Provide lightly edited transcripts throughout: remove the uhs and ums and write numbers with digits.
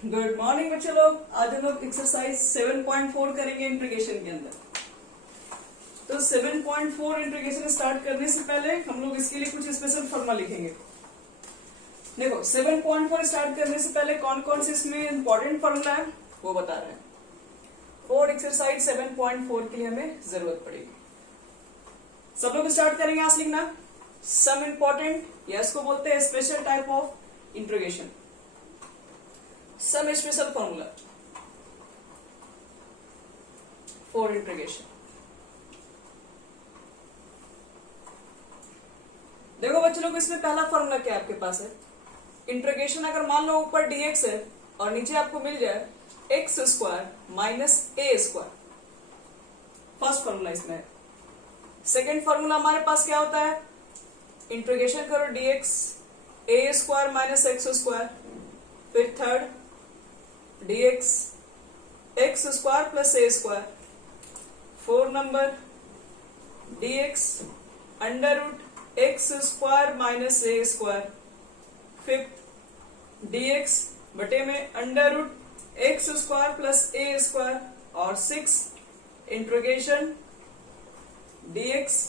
Good morning बच्चे लोग। आज हम लोग एक्सरसाइज 7.4 करेंगे इंटीग्रेशन के अंदर। तो 7.4 इंटीग्रेशन स्टार्ट करने से पहले हम लोग इसके लिए कुछ स्पेशल फॉर्मूला लिखेंगे। देखो 7.4 स्टार्ट करने से पहले कौन कौन से इसमें इंपॉर्टेंट फॉर्मूला है वो बता रहे हैं। फॉर एक्सरसाइज 7.4 के लिए हमें जरूरत पड़ेगी। सब लोग स्टार्ट करेंगे आज लिखना। सम इंपॉर्टेंट या इसको बोलते हैं special type of integration. Some special formula for integration. देखो बच्चों लोग इसमें पहला फॉर्मूला क्या आपके पास है। इंटीग्रेशन अगर मान लो ऊपर dx है और नीचे आपको मिल जाए x square minus a square. First formula इसमें है। सेकेंड फॉर्मूला हमारे पास क्या होता है, इंटीग्रेशन करो dx a square minus x square. फिर third dx x square plus a square. Four number dx under root x square minus a square. Fifth dx बटे में under root x square plus a square. और six integration dx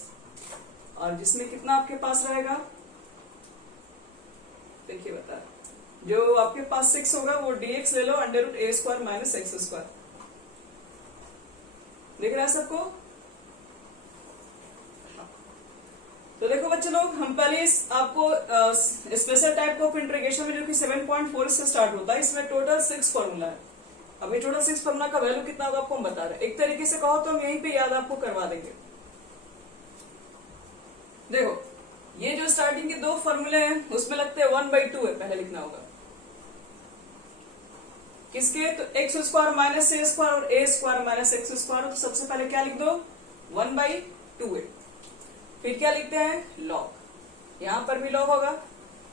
और जिसमें कितना आपके पास रहेगा, देखिए बता, जो आपके पास 6 होगा वो dx ले लो under root a square minus x square. दिख रहा है सबको? तो देखो बच्चे लोग, हम पहले आपको स्पेशल टाइप ऑफ इंटीग्रेशन में जो कि 7.4 से स्टार्ट होता है, इसमें टोटल 6 फॉर्मूला है। अभी टोटल 6 फॉर्मूला का वैल्यू कितना होगा आपको हम बता रहे हैं। एक तरीके से कहो तो हम यहीं पे याद आपको करवा देंगे। देखो ये जो स्टार्टिंग के दो फॉर्मूले हैं उसमें लगते हैं 1/2 है, पहले लिखना होगा किसके, तो x square minus a square और ए स्क्वायर माइनस एक्स स्क्वायर। तो सबसे पहले क्या लिख दो, 1/2 है। फिर क्या लिखते हैं, लॉग। यहां पर भी लॉग होगा,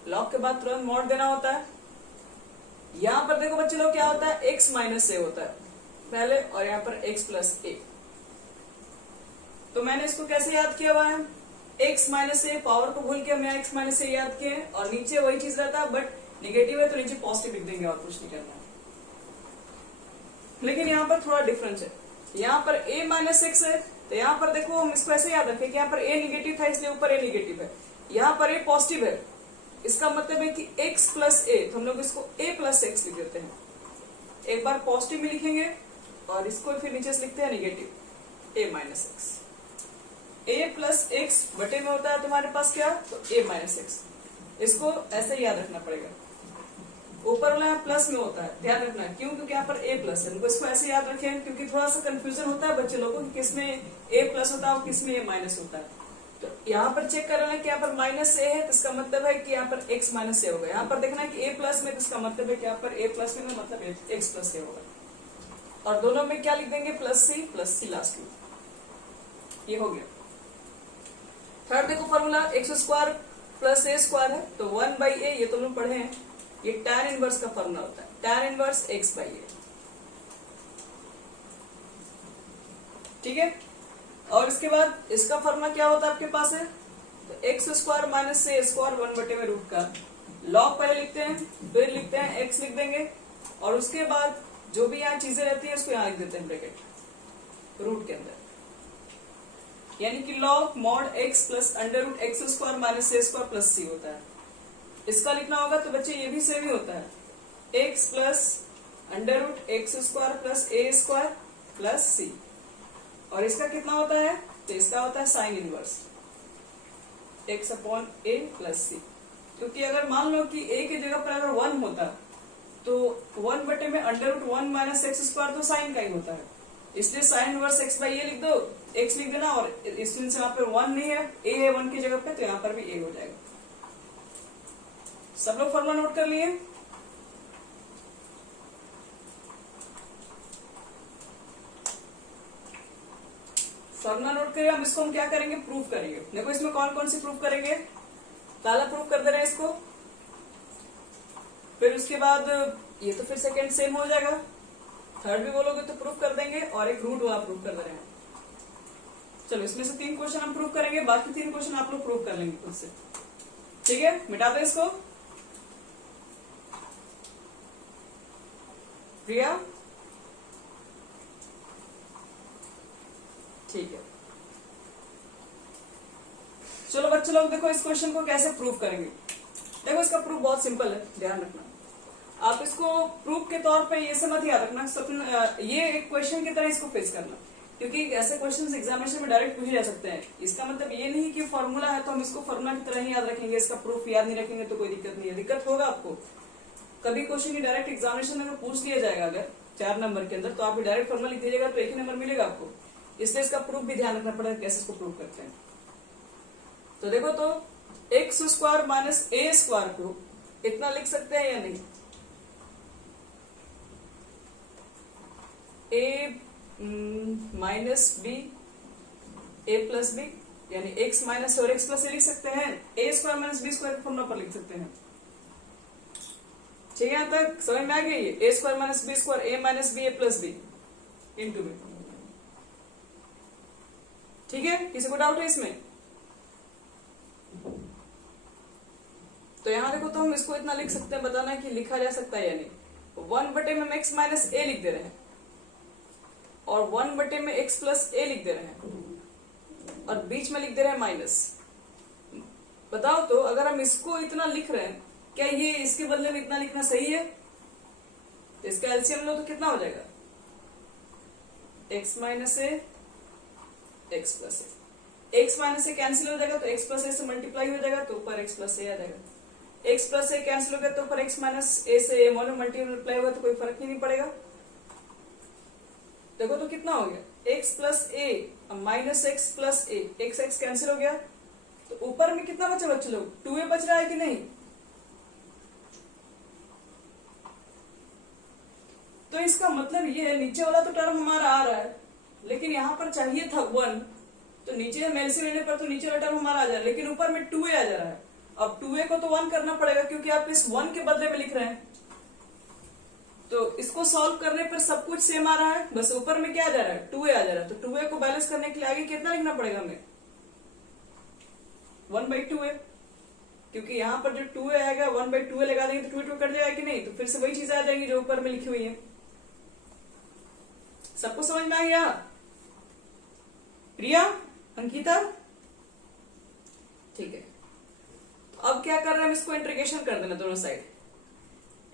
लॉग के बाद तुरंत मॉड देना होता है। यहां पर देखो बच्चे लोग क्या होता है, एक्स माइनस ए होता है पहले, और यहां पर एक्स प्लस ए। तो मैंने इसको कैसे याद किया हुआ है, x माइनस ए, पावर को भूल के हमने x माइनस ए याद किए, और नीचे वही चीज रहता है बट निगेटिव है तो नीचे पॉजिटिव लिख देंगे और कुछ नहीं करना है। लेकिन यहाँ पर थोड़ा डिफरेंस है। यहाँ पर a माइनस एक्स है तो यहाँ पर देखो हम इसको ऐसे याद रखें कि यहाँ पर a निगेटिव था इसलिए ऊपर a निगेटिव है, यहाँ पर a पॉजिटिव है। इसका मतलब है कि x प्लस ए, तो हम लोग इसको a प्लस एक्स लिख देते हैं। एक बार पॉजिटिव में लिखेंगे और इसको फिर नीचे से लिखते हैं negative a minus x. a plus x बटे में होता है तुम्हारे पास क्या, तो a माइनस एक्स। इसको ऐसे याद रखना पड़ेगा। ऊपर वाला प्लस में होता है, ध्यान रखना क्यों, क्योंकि यहाँ पर a प्लस है। उनको इसको ऐसे याद रखें क्योंकि थोड़ा सा कंफ्यूजन होता है बच्चे लोगों को कि किसमें a प्लस होता है और किसमें a माइनस होता है। तो यहाँ पर चेक कर लेना कि यहाँ पर माइनस a है तो इसका मतलब है कि यहाँ पर x माइनस a होगा। यहाँ पर देखना है कि a प्लस में, तो इसका मतलब है कि यहाँ पर a प्लस में मतलब x प्लस a होगा। और दोनों में क्या लिख देंगे, प्लस सी लास्ट में। ये हो गया। थर्ड देखो फॉर्मूला एक्स स्क्वायर प्लस ए स्क्वायर है, तो 1/a, ये तुम लोग पढ़े हैं, ये tan इनवर्स का फॉर्मूला होता है, tan इनवर्स x/a। ठीक है। और इसके बाद इसका फॉर्मूला क्या होता है आपके पास है, तो x square minus a square 1/रूट का लॉग पहले लिखते हैं, फिर लिखते हैं x लिख देंगे, और उसके बाद जो भी यहाँ चीजें रहती है उसको यहाँ लिख देते हैं ब्रैकेट रूट के अंदर, यानी कि log mod x plus under root x square minus a square plus c होता है। इसका लिखना होगा तो बच्चे ये भी सेम ही होता है, x plus under root x square plus ए स्क्वायर प्लस सी। और इसका कितना होता है, तो इसका होता है sine inverse x upon a plus c. क्योंकि अगर मान लो कि a की जगह पर अगर 1 होता तो 1 बटे में under root 1 minus X square तो साइन का ही होता है, इसलिए साइन इनवर्स x/a लिख दो, x लिख देना। और इसमें से यहाँ पे 1 नहीं है, a है 1 की जगह पे, तो यहाँ पर भी a हो जाएगा। सब लोग फॉर्मूला नोट कर लिए? फॉर्मूला नोट करिए। हम इसको हम क्या करेंगे, प्रूफ करेंगे। देखो इसमें कौन कौन सी प्रूफ करेंगे, पहला प्रूफ कर दे रहे हैं इसको, फिर उसके बाद ये तो फिर सेकेंड सेम हो जाएगा, थर्ड भी बोलोगे तो प्रूफ कर देंगे, और एक रूट वाला प्रूफ कर दे रहे हैं। चलो इसमें से 3 क्वेश्चन हम प्रूफ करेंगे, बाकी 3 क्वेश्चन आप लोग प्रूफ कर लेंगे खुद से। ठीक है, मिटा दो इसको। प्रिया? ठीक है, चलो बच्चों लोग देखो इस क्वेश्चन को कैसे प्रूव करेंगे। देखो इसका प्रूफ बहुत सिंपल है, ध्यान रखना। आप इसको प्रूफ के तौर पे ये से मत याद रखना, ये एक क्वेश्चन की तरह इसको फेस करना, क्योंकि ऐसे क्वेश्चन एग्जामिनेशन में डायरेक्ट पूछे जा सकते हैं। इसका मतलब ये नहीं कि फॉर्मूला है तो हम इसको फॉर्मूला की तरह ही याद रखेंगे, इसका प्रूफ याद नहीं रखेंगे तो कोई दिक्कत नहीं है। दिक्कत होगा आपको, कभी क्वेश्चन की डायरेक्ट एग्जामिनेशन में पूछ लिया जाएगा अगर 4 नंबर के अंदर, तो आप डायरेक्ट फॉर्मूला लिख दीजिएगा तो 1 ही नंबर मिलेगा आपको। इसलिए इसका प्रूफ भी ध्यान रखना पड़ेगा कैसे इसको प्रूव करते हैं। तो देखो तो x square minus a square को इतना लिख सकते हैं या नहीं? A minus b a plus b, यानी एक्स माइनस और एक्स प्लस ए लिख सकते हैं। A square minus b square formula पर लिख सकते हैं। ठीक है, यहां तक समझ में आ गई? ए square minus b square A minus b a plus B into B. ठीक है, किसी को डाउट है इसमें? तो यहां देखो तो हम इसको इतना लिख सकते हैं, बताना कि लिखा जा सकता है या नहीं। 1 बटे में एक्स माइनस ए लिख दे रहे हैं और 1 बटे में एक्स प्लस ए लिख दे रहे हैं और बीच में लिख दे रहे हैं माइनस। बताओ तो अगर हम इसको इतना लिख रहे हैं, क्या ये इसके बदले में इतना लिखना सही है? तो इसका एलसीएम लो तो कितना हो जाएगा? एक्स माइनस ए एक्स प्लस ए, एक्स माइनस ए कैंसिल हो जाएगा तो एक्स प्लस ए से मल्टीप्लाई हो जाएगा तो ऊपर एक्स प्लस ए आ जाएगा। एक्स प्लस ए कैंसिल हो गया तो ऊपर एक्स माइनस ए से ए मल्टीप्लाई होगा तो कोई फर्क ही नहीं पड़ेगा। देखो तो कितना हो गया? एक्स प्लस ए माइनस एक्स प्लस ए, एक्स एक्स कैंसिल हो गया तो ऊपर में कितना बचा बच्चे लोग? 2a बच रहा है कि नहीं? तो इसका मतलब ये है नीचे वाला तो टर्म हमारा आ रहा है, लेकिन यहां पर चाहिए था 1, तो नीचे हम एलसीएम लेने पर तो नीचे वाला टर्म हमारा आ जा रहा है, लेकिन ऊपर में 2a आ जा रहा है। अब 2a को तो 1 करना पड़ेगा क्योंकि आप इस 1 के बदले में लिख रहे हैं। तो इसको सॉल्व करने पर सब कुछ सेम आ रहा है, बस ऊपर में क्या आ जा रहा है? 2a आ जा रहा है। तो 2a को बैलेंस करने के लिए आगे कितना लिखना पड़ेगा हमें? 1/2a, क्योंकि यहाँ पर जो 2a आएगा 1/2a लगा देंगे तो 2 कट जाएगा कि नहीं? तो फिर से वही चीज आ जाएगी जो ऊपर में लिखी हुई है। सबको समझ में आ गया? प्रिया, अंकिता, ठीक है। तो अब क्या कर रहे हैं, हम इसको इंटीग्रेशन कर देना दोनों side.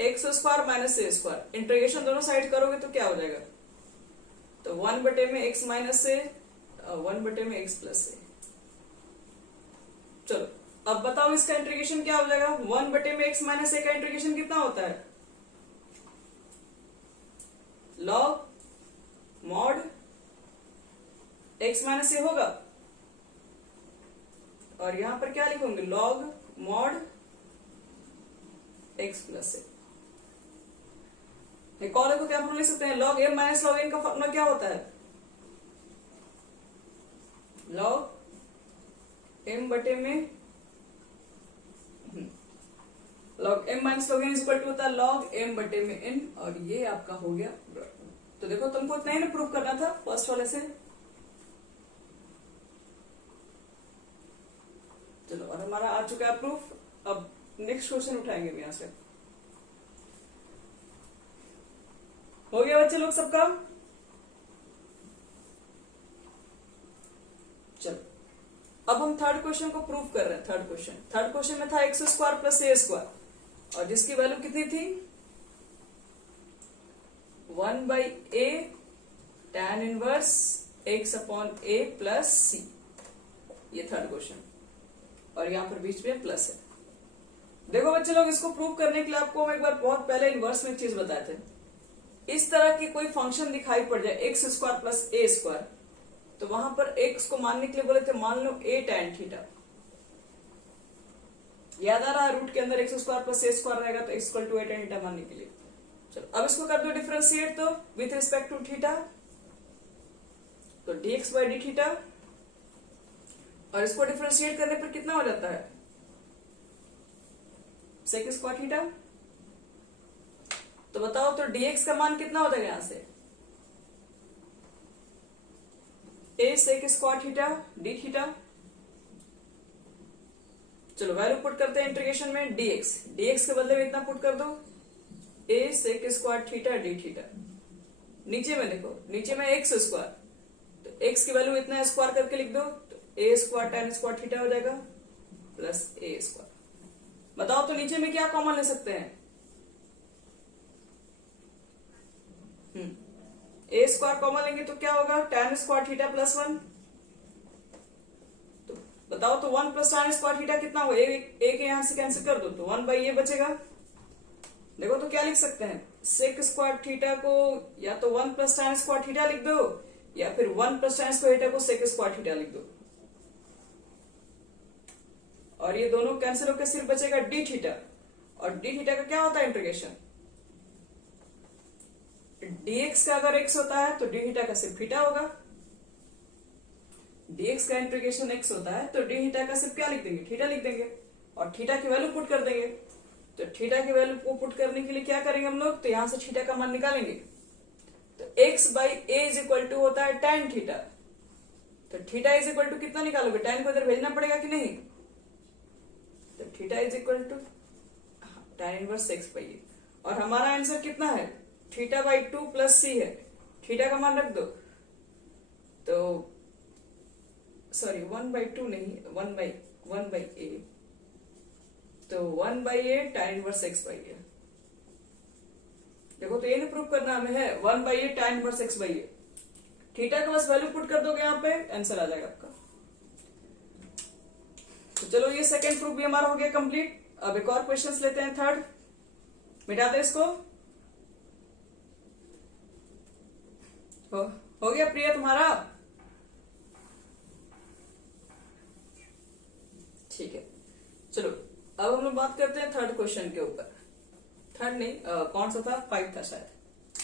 X square minus a square, integration दोनों साइड करोगे तो क्या हो जाएगा? तो 1 बटे में एक्स माइनस ए 1 बटे में एक्स प्लस ए। चलो अब बताओ इसका इंटीग्रेशन क्या हो जाएगा? 1 बटे में एक्स माइनस ए का इंटीग्रेशन कितना होता है? Log mod X minus A होगा और यहां पर क्या लिखोगे? Log mod X plus A. एक और को क्या फॉर्मूला लिख सकते हैं? Log M minus log N का फॉर्मूला क्या होता है? लॉग एम बटे में log M minus log N equal to होता है लॉग एम बटे में एन, और ये आपका हो गया। तो देखो तुमको इतना ही ना प्रूव करना था फर्स्ट वाले से। चलो और हमारा आ चुका है प्रूफ। अब नेक्स्ट क्वेश्चन उठाएंगे यहां से। हो गया बच्चे लोग सबका? चलो अब हम थर्ड क्वेश्चन को प्रूव कर रहे हैं। थर्ड क्वेश्चन में था एक्स स्क्वायर प्लस ए स्क्वायर और जिसकी वैल्यू कितनी थी? 1/a tan inverse x upon a plus c। ये थर्ड क्वेश्चन और यहां पर बीच में प्लस है। देखो बच्चे लोग, इसको प्रूव करने के लिए आपको हम एक बार बहुत पहले इनवर्स में एक चीज बताए थे। इस तरह की कोई फंक्शन दिखाई पड़ जाए एक्स स्क्वायर प्लस ए स्क्वायर, तो वहां पर एक्स को मानने के लिए बोले थे मान लो a tan थीटा। याद आ रहा है? रूट के अंदर एक्स स्क्वायर प्लस ए स्क्वायर रहेगा तो x equal to a tan theta मानने के लिए। चलो अब इसको कर दो डिफरेंशिएट तो विथ रिस्पेक्ट टू थीटा, तो dx बाई डी थीटा, और इसको डिफरेंशिएट करने पर कितना हो जाता है? Sec square theta. तो बताओ तो dx का मान कितना हो जाएगा यहां से? a sec square theta d theta. चलो वैल्यू पुट करते हैं इंटीग्रेशन में dx के बदले में इतना पुट कर दो a sec square theta d theta. नीचे में देखो, नीचे में एक्स स्क्वायर, तो एक्स की वैल्यू इतना स्क्वायर करके लिख दो, तो a square tan square theta हो जाएगा प्लस ए स्क्वायर। बताओ तो नीचे में क्या कॉमन ले सकते हैं? ए स्क्वायर कॉमन लेंगे तो क्या होगा? tan square theta plus 1। तो बताओ तो 1 प्लस tan स्क्वायर थीटा कितना हो? ए के यहां से कैंसिल कर दो तो 1 बाई ए बचेगा। देखो तो क्या लिख सकते हैं? सेक स्क्वायर थीटा को या तो 1 प्लस tan स्क्वायर थीटा लिख दो, या फिर 1 प्लस tan स्क्वायर थीटा को सेक स्क्वायर थीटा लिख दो, और ये दोनों कैंसिल होकर सिर्फ बचेगा डी थीटा। और डी थीटा का क्या होता है? इंटीग्रेशन। dx का अगर x होता है तो डी थीटा का सिर्फ थीटा होगा। dx का इंटीग्रेशन x होता है तो डी थीटा का सिर्फ क्या लिख देंगे? थीटा लिख देंगे, और थीटा की वैल्यू पुट कर देंगे। तो थीटा की वैल्यू को पुट करने के लिए क्या करेंगे हम लोग? तो यहां से थीटा का मान निकालेंगे। तो x by a is equal to होता है tan थीटा। तो थीटा इज इक्वल टू कितना निकालोगे? tan को इधर भेजना पड़ेगा कि नहीं? तो theta is equal to tan inverse x by a. और हमारा आंसर कितना है? थीटा बाई 2 प्लस सी है। थीटा का मान रख दो, तो सॉरी 1 बाई 2 नहीं, 1 बाई ए, तो 1 by a tan inverse x by a. देखो तो ये प्रूव करना हमें है 1 by a tan inverse x by a. Theta का बस वैल्यू पुट कर दोगे यहाँ पे, आंसर आ जाएगा आपका। तो चलो ये सेकेंड प्रूफ भी हमारा हो गया कंप्लीट। अब एक और क्वेश्चन लेते हैं, थर्ड। मिटाते हैं इसको। हो गया प्रिया तुम्हारा? ठीक है, चलो अब हम लोग बात करते हैं थर्ड क्वेश्चन के ऊपर। थर्ड नहीं, कौन सा था? 5 था शायद,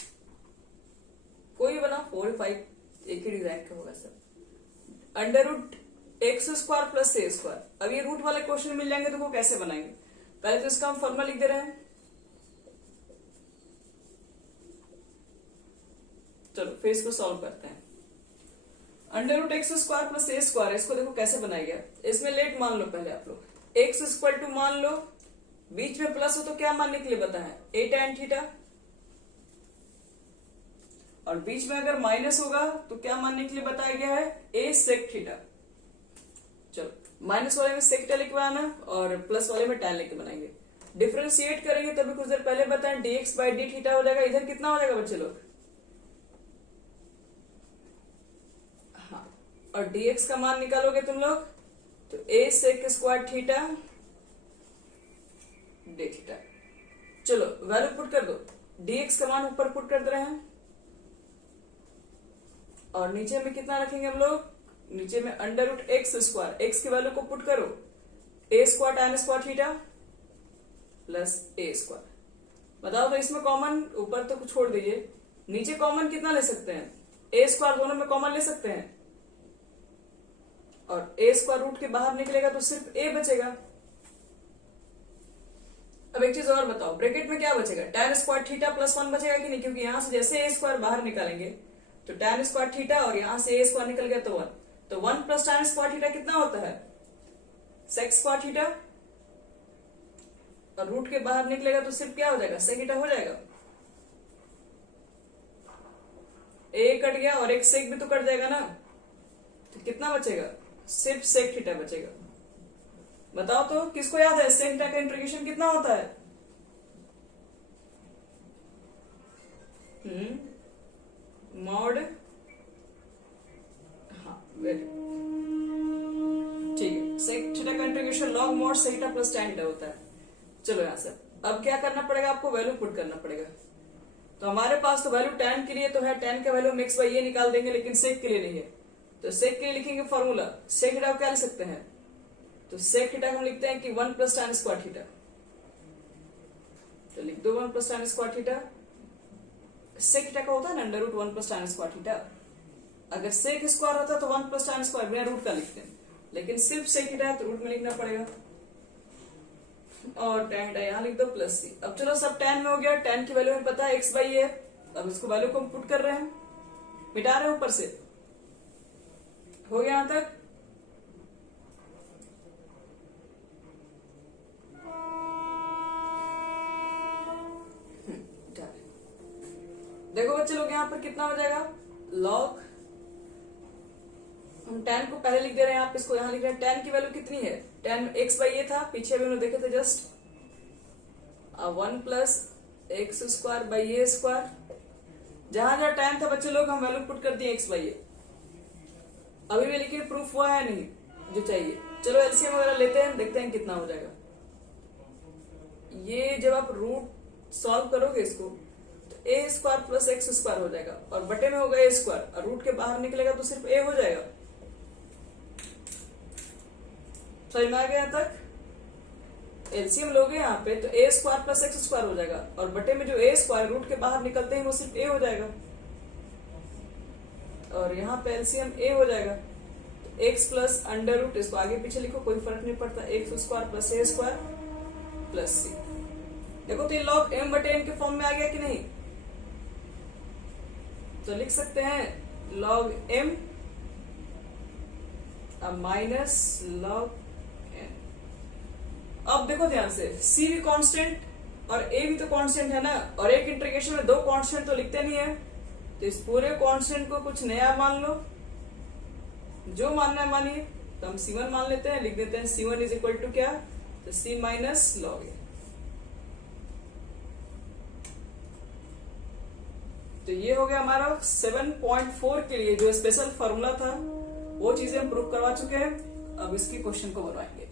कोई बना 4 5 एक ही डिजाइन का होगा सब। Under root x square plus ए स्क्वायर। अब ये रूट वाले क्वेश्चन मिल जाएंगे तो वो कैसे बनाएंगे? पहले तो इसका हम फॉर्मूला लिख दे रहे हैं। चलो फिर इसको सॉल्व करते हैं। Under root x square plus ए स्क्वायर, इसको देखो कैसे बनाएगा। इसमें लेट मान लो पहले आप लोग, एक्स स्क्वायर टू मान लो, बीच में प्लस हो तो क्या मान निकले बता है? ए टैन थीटा। और बीच में अगर माइनस होगा तो क्या मान निकले बताया गया है? ए सेक थीटा। चलो माइनस वाले में सेक थीटा लिख बनाना और प्लस वाले में टैन लिख बनाएंगे। डिफ्रेंशिएट करेंगे तभी कुछ देर पहले बताएं dx बाई डी थीटा हो जाएगा। इधर कितना हो जाएगा बच्चे लोग? हाँ, और dx का मान निकालोगे तुम लोग तो a sec square theta d theta. चलो वैल्यू पुट कर दो, dx का मान ऊपर पुट कर दे रहे हैं, और नीचे में कितना रखेंगे हम लोग? नीचे में under root x square, x की वैल्यू को पुट करो, a square tan square theta plus A square. बताओ तो इसमें कॉमन ऊपर तो छोड़ दीजिए, नीचे कॉमन कितना ले सकते हैं? ए स्क्वायर दोनों में कॉमन ले सकते हैं, और ए स्क्वायर रूट के बाहर निकलेगा तो सिर्फ ए बचेगा। अब एक चीज और बताओ, ब्रैकेट में क्या बचेगा? टैन स्क्वायर थीटा प्लस 1 बचेगा कि नहीं? क्योंकि यहां से जैसे ए स्क्वायर बाहर निकालेंगे तो टैन स्क्वायर थीटा, और यहां से ए स्क्वायर निकल गया तो 1, तो 1 प्लस टैन स्क्वायर थीटा कितना होता है? Sec square theta. और रूट के बाहर निकलेगा तो सिर्फ क्या हो जाएगा? सेक थीटा हो जाएगा। ए कट गया और एक सेक भी तो कट जाएगा ना, तो कितना बचेगा? सिर्फ सेक थीटा बचेगा। बताओ तो किसको याद है सेक थीटा का इंटीग्रेशन कितना होता है? मॉड, हाँ वेरी ठीक है, सेक थीटा का integration log mod sec theta plus tan theta होता है। चलो यहां से अब क्या करना पड़ेगा? आपको वैल्यू पुट करना पड़ेगा। तो हमारे पास तो वैल्यू टैन के लिए तो है, टैन का वैल्यू हम एक्स बाई ये निकाल देंगे, लेकिन सेक के लिए नहीं है। तो सेक के लिए लिखेंगे फॉर्मूला, सेक थीटा क्या लिख सकते हैं? तो सेक थीटा हम लिखते हैं कि 1 प्लस टैन स्क्वायर थीटा। तो लिख दो 1 plus tan square theta. Sec theta का होता है ना under root 1 plus tan square theta. अगर सेक स्क्वायर होता तो 1 प्लस टैन स्क्वायर बिना रूट का लिखते हैं, लेकिन सिर्फ सेक थीटा है तो रूट में लिखना पड़ेगा। और टैन थीटा यहाँ लिख दो प्लस सी। अब चलो सब टैन में हो गया, टैन की वैल्यू हमें पता है एक्स बाई है। अब इसको वैल्यू को हम पुट कर रहे हैं, मिटा रहे हैं ऊपर से। हो गया यहां तक? देखो बच्चे लोग यहाँ पर कितना हो जाएगा, लॉग, हम tan को पहले लिख दे रहे हैं, आप इसको यहाँ लिख रहे हैं। tan की वैल्यू कितनी है, tan x बाई ए था, पीछे भी उन्होंने देखे थे just 1 plus x square by A square. जहां जहां tan था बच्चे लोग हम वैल्यू पुट कर दिए x बाई ए। अभी भी लेकिन प्रूफ हुआ है नहीं जो चाहिए। चलो एलसीएम वगैरह लेते हैं, देखते हैं कितना हो जाएगा। ये जब आप रूट सॉल्व करोगे इसको तो a square plus x square हो जाएगा और बटे में होगा ए स्क्वायर और रूट के बाहर निकलेगा तो सिर्फ ए हो जाएगा। समझ में आ गया यहाँ तक। एलसीएम लोगे यहाँ पे तो a square plus x square हो जाएगा और बटे में जो ए स्क्वायर रूट के बाहर निकलते हैं वो सिर्फ ए हो जाएगा और यहाँ पे एलसीएम ए हो जाएगा। तो एक्स प्लस अंडर रूट, इसको आगे पीछे लिखो कोई फर्क नहीं पड़ता, एक्स स्क्वायर प्लस ए स्क्वायर प्लस सी। देखो तो ये लॉग एम बटे एन के फॉर्म में आ गया कि नहीं, तो लिख सकते हैं log M minus log n. अब देखो ध्यान से, सी भी कांस्टेंट और ए भी तो कांस्टेंट है ना, और एक इंटीग्रेशन में दो कांस्टेंट तो लिखते नहीं है, तो इस पूरे कांस्टेंट को कुछ नया मान लो, जो मानना है मानिए। तो हम C1 मान लेते हैं, लिख देते हैं C1 इज इक्वल टू क्या, तो C माइनस लॉग ए। तो ये हो गया हमारा 7.4 के लिए जो स्पेशल फॉर्मूला था, वो चीजें हम प्रूव करवा चुके हैं। अब इसकी क्वेश्चन को बनवाएंगे।